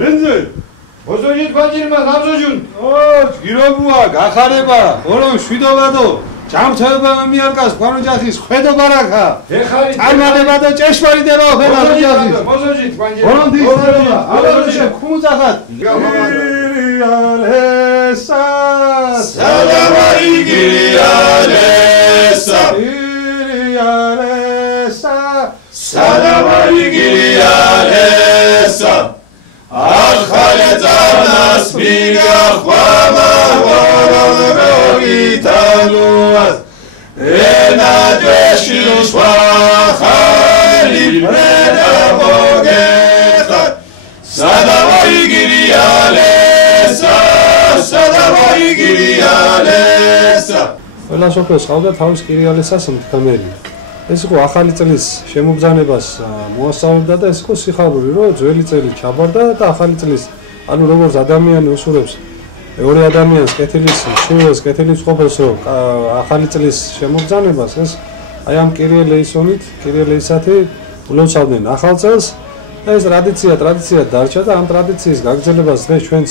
Renze. Ozojit banjirma namzojun. Girobua, gaxareba, orom შვიდობადო. Ჯამთება მიარკას ფანოჯახის ხვედო ბარაკა. წარმატება და ჭეშმარიტება ფანოჯახის. ოზოჯით banjirma. ოrom დისერება, აბაროშე ხუმუძახად. Girialesa. Salamai Girialesa. Girialesa. Salamai Girialesa. Akhaletas biga khwama vorogitaluas ena deshishwa khalib rena bogetat Salamai Girialesa Salamai Girialesa ყველა სოფელს ყავდა თავის კირიალესას მდგომელი ეს იყო ახალი წლის შემოგზანებას მოასწავებდა და ეს იყო სიხარული რომ ძველი წელი ჩაბარდა და ახალი წლის ანუ როგორც ადამიანი უსურებს მეორე ადამიანს კეთილის შვილს კეთილის ყოფილს რომ ახალი წლის შემოგზანებას ეს აი ამ კირიელეისონით კირიელეისათი ულოცავდნენ ახალ წელს ეს ტრადიცია დარჩა და ამ ტრადიციის გაგრძელებას დღეს ჩვენც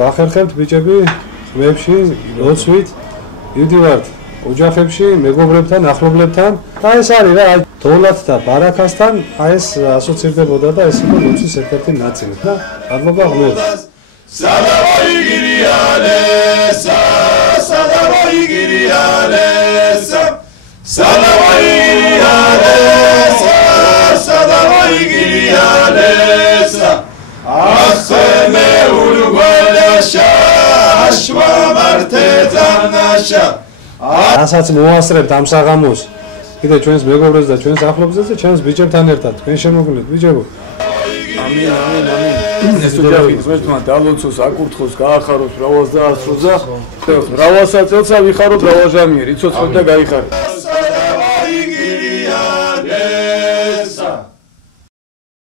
ვახერხებთ ბიჭები ხმებში ლოცვით მივდივართ ოჯახებში, მეგობრებთან, ახლობლებთან და ეს არის რა, დოლად და ბარაკასთან, აი ეს ასოცირდებოდა და ეს იყო ლოცვის ერთ-ერთი ნაწილი და მადლობა ღმერთს. Salamai Girialesa, Salamai Girialesa, Salamai Girialesa, Salamai Girialesa. Akhme ulgwalasha, ashwa martetanasha. რასაც მოასწრებთ ამ საღამოს კიდე ჩვენს მეგობრებს და ჩვენს ახლობლებს და ჩვენს ბიჭებთან ერთად თქვენ შემოგვიდეთ ბიჭებო ამინ ეს ოჯახი ღმერთმა დალოცოს აკურთხოს გაახაროს მრავალს და ასრულს და მრავალსაწელსა ვიხარო მრავალჟამიერი იცოცხლეთ და გაიხარეთ